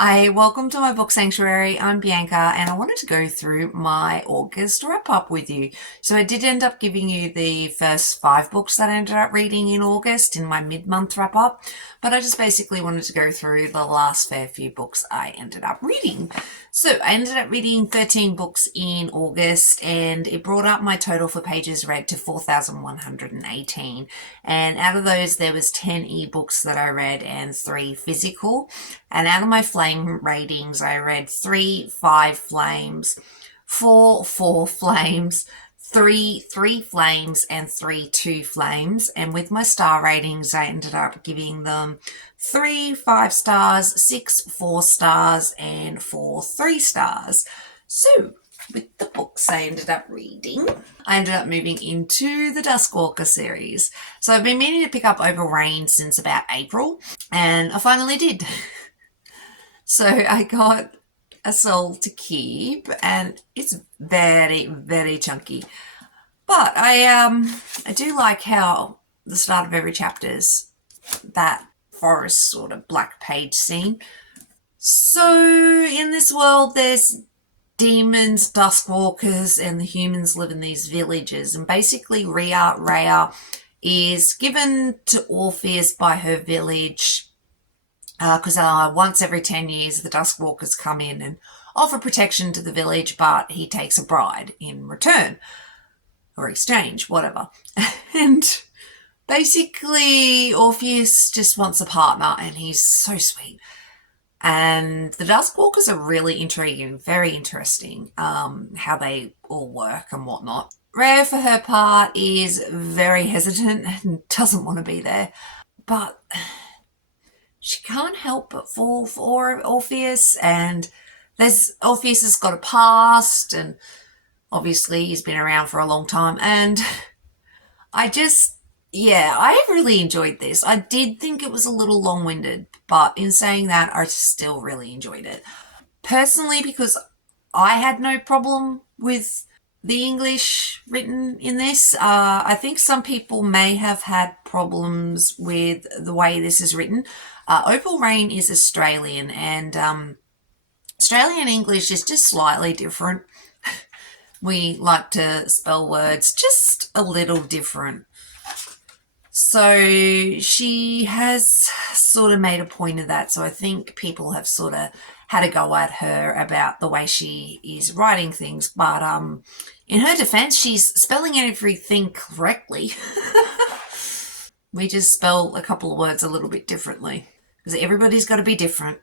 Hi, welcome to my book sanctuary. I'm Bianca and I wanted to go through my August wrap up with you. So I did end up giving you the first 5 books that I ended up reading in August in my mid-month wrap up, but I just basically wanted to go through the last fair few books I ended up reading. So I ended up reading 13 books in August and it brought up my total for pages read to 4,118. And out of those, there was 10 ebooks that I read and 3 physical. And out of my flame ratings, I read 3 5 flames, 4 4 flames, 3 3 flames, and 3 2 flames. And with my star ratings, I ended up giving them 3 5 stars, 6 4 stars, and 4 3 stars. So, with the books I ended up reading, I ended up moving into the Duskwalker series. So I've been meaning to pick up Opal Rain since about April, and I finally did. So I got A Soul to Keep, and it's very, very chunky. But I do like how the start of every chapter's that forest sort of black page scene. So in this world, there's demons, duskwalkers, and the humans live in these villages. And basically, Rhea is given to Orpheus by her village because once every 10 years, the duskwalkers come in and offer protection to the village, but he takes a bride in return or exchange, whatever. And basically, Orpheus just wants a partner, and he's so sweet. And the Duskwalkers are really intriguing, very interesting, how they all work and whatnot. Rhea, for her part, is very hesitant and doesn't want to be there, but she can't help but fall for Orpheus. And Orpheus has got a past, and obviously he's been around for a long time. And I really enjoyed this. I did think it was a little long-winded, but in saying that, I still really enjoyed it. Personally, because I had no problem with the English written in this. I think some people may have had problems with the way this is written. Opal Rain is Australian, and Australian English is just slightly different. We like to spell words just a little different. So she has sort of made a point of that. So I think people have sort of had a go at her about the way she is writing things. But in her defense, she's spelling everything correctly. We just spell a couple of words a little bit differently because everybody's got to be different.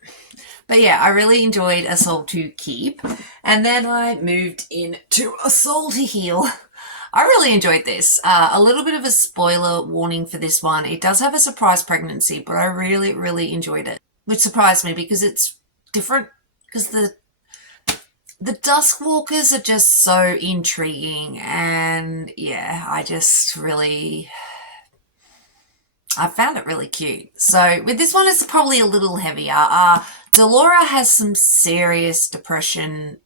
But yeah, I really enjoyed A Soul to Keep. And then I moved into A Soul to Heal. I really enjoyed this. A little bit of a spoiler warning for this one. It does have a surprise pregnancy, but I really, really enjoyed it, which surprised me because it's different. Because the Duskwalkers are just so intriguing, and yeah, I found it really cute. So with this one, it's probably a little heavier. Delora has some serious depression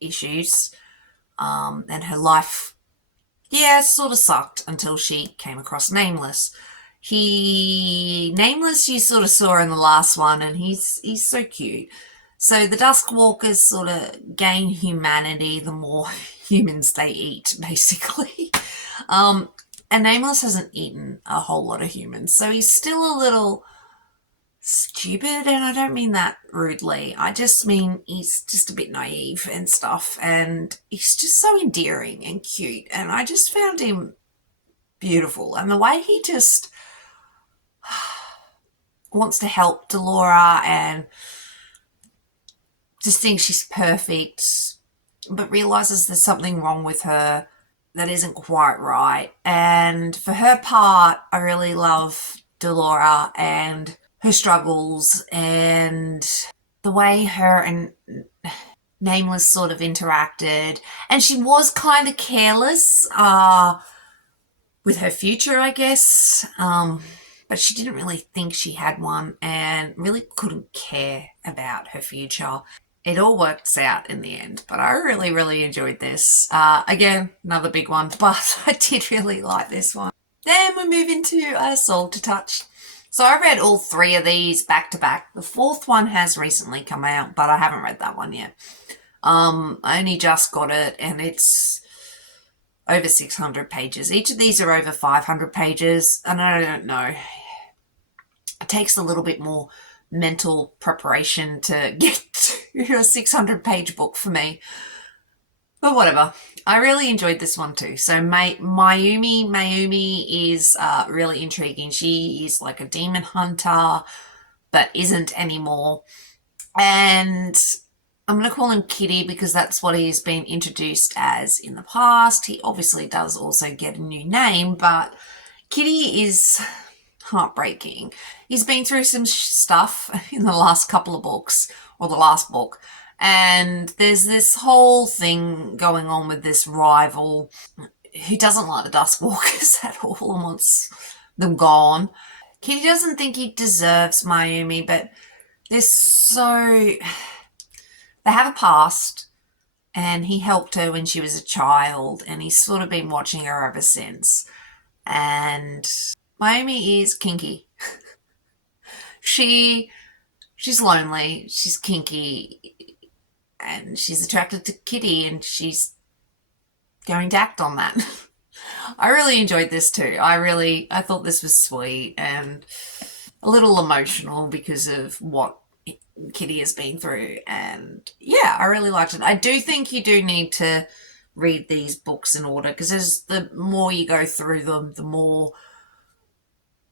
issues, and her life, sort of sucked until she came across Nameless. Nameless, you sort of saw in the last one, and he's so cute. So the Duskwalkers sort of gain humanity the more humans they eat, basically. And Nameless hasn't eaten a whole lot of humans, so he's still a little stupid, and I don't mean that rudely. I just mean he's just a bit naive and stuff, and he's just so endearing and cute, and I just found him beautiful. And the way he just wants to help Delora and just thinks she's perfect, but realizes there's something wrong with her that isn't quite right. And for her part, I really love Delora and her struggles and the way her and Nameless sort of interacted. And she was kind of careless with her future, I guess. But she didn't really think she had one and really couldn't care about her future. It all works out in the end, but I really, really enjoyed this. Again, another big one, but I did really like this one. Then we move into A Soul to Touch. So I read all three of these back to back. The fourth one has recently come out, but I haven't read that one yet. I only just got it, and it's over 600 pages. Each of these are over 500 pages, and I don't know. It takes a little bit more mental preparation to get to a 600-page book for me. But whatever. I really enjoyed this one too. So Mayumi is really intriguing. She is like a demon hunter, but isn't anymore. And I'm going to call him Kitty because that's what he's been introduced as in the past. He obviously does also get a new name, but Kitty is heartbreaking. He's been through some stuff in the last couple of books, or the last book, and there's this whole thing going on with this rival who doesn't like the Duskwalkers at all and wants them gone. Kitty doesn't think he deserves Mayumi, but they have a past, and he helped her when she was a child, and he's sort of been watching her ever since. And Mayumi is kinky. She's lonely, she's kinky, and she's attracted to Kitty, and she's going to act on that. I really enjoyed this too. I thought this was sweet and a little emotional because of what Kitty has been through, and yeah, I really liked it. I do think you do need to read these books in order, because as the more you go through them, the more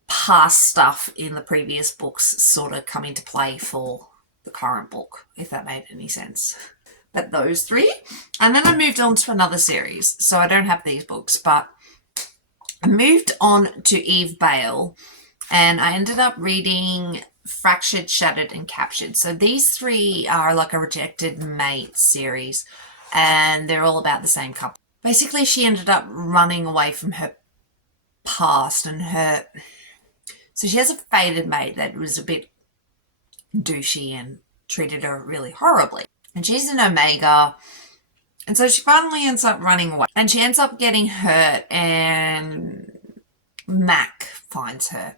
past stuff in the previous books sort of come into play for the current book, if that made any sense. But those three, and then I moved on to another series, so I don't have these books, but I moved on to Eve Bale, and I ended up reading Fractured, Shattered, and Captured. So these three are like a rejected mate series, and they're all about the same couple. Basically, she ended up running away from her past, and so she has a fated mate that was a bit douchey and treated her really horribly. And she's an Omega, and so she finally ends up running away. And she ends up getting hurt, and Mac finds her.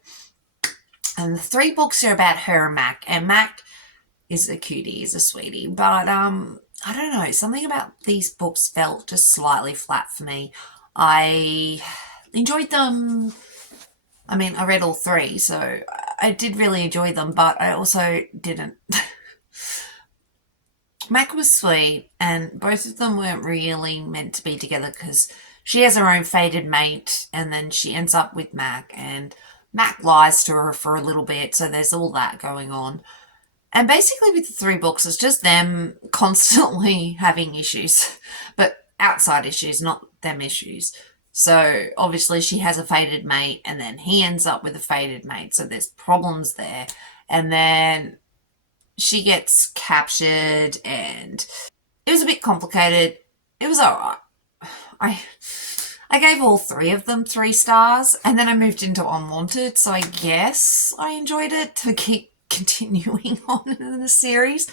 And the three books are about her and Mac. And Mac is a cutie, is a sweetie. But I don't know, something about these books felt just slightly flat for me. I enjoyed them. I mean, I read all three, so I did really enjoy them, but I also didn't. Mac was sweet, and both of them weren't really meant to be together because she has her own fated mate, and then she ends up with Mac, and Mac lies to her for a little bit, so there's all that going on. And basically with the three books, it's just them constantly having issues, but outside issues, not them issues. So obviously she has a fated mate, and then he ends up with a fated mate, so there's problems there. And then she gets captured, and it was a bit complicated. It was alright. I gave all three of them 3 stars, and then I moved into Unwanted, so I guess I enjoyed it to keep continuing on in the series.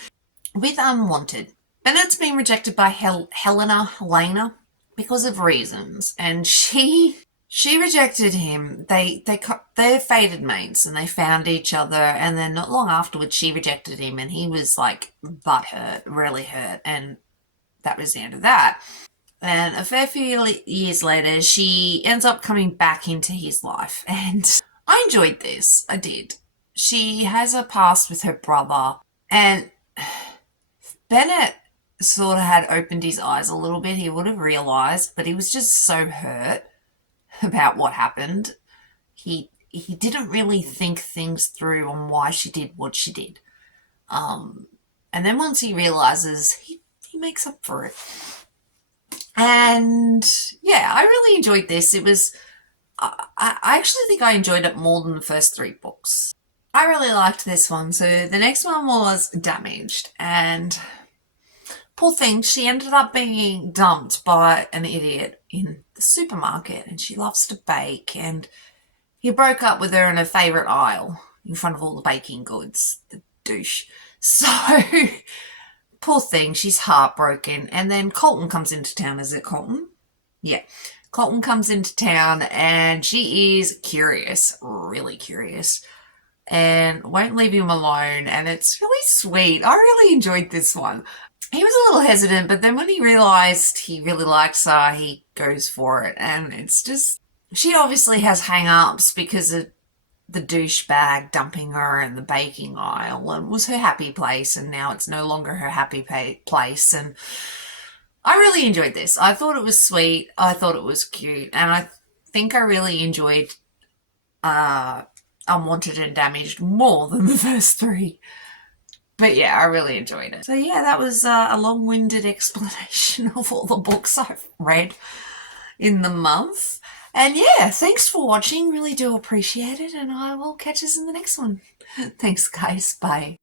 With Unwanted, Bennett's been rejected by Helena, because of reasons, and she rejected him. They're fated mates, and they found each other, and then not long afterwards she rejected him, and he was like butthurt, really hurt, and that was the end of that. And a fair few years later, she ends up coming back into his life, and I enjoyed this. I did. She has a past with her brother, and Bennett sort of had opened his eyes a little bit. He would have realised, but he was just so hurt about what happened. He didn't really think things through on why she did what she did. And then once he realises, he makes up for it. And yeah, I really enjoyed this. It was, I actually think I enjoyed it more than the first 3 books. I really liked this one. So the next one was Damaged, and poor thing, she ended up being dumped by an idiot in the supermarket, and she loves to bake, and he broke up with her in her favourite aisle in front of all the baking goods, the douche. So poor thing, she's heartbroken. And then Colton comes into town. Is it Colton? Yeah. Colton comes into town, and she is curious, really curious. and won't leave him alone. And it's really sweet. I really enjoyed this one. He was a little hesitant, but then when he realised he really likes her, he goes for it. And it's just, she obviously has hang-ups because of the douchebag dumping her in the baking aisle, and was her happy place, and now it's no longer her happy place. And I really enjoyed this. I thought it was sweet. I thought it was cute, and I think I really enjoyed Unwanted and Damaged more than the first three. But yeah, I really enjoyed it. So yeah, that was a long-winded explanation of all the books I've read in the month. And yeah, thanks for watching. Really do appreciate it, and I will catch us in the next one. Thanks, guys. Bye.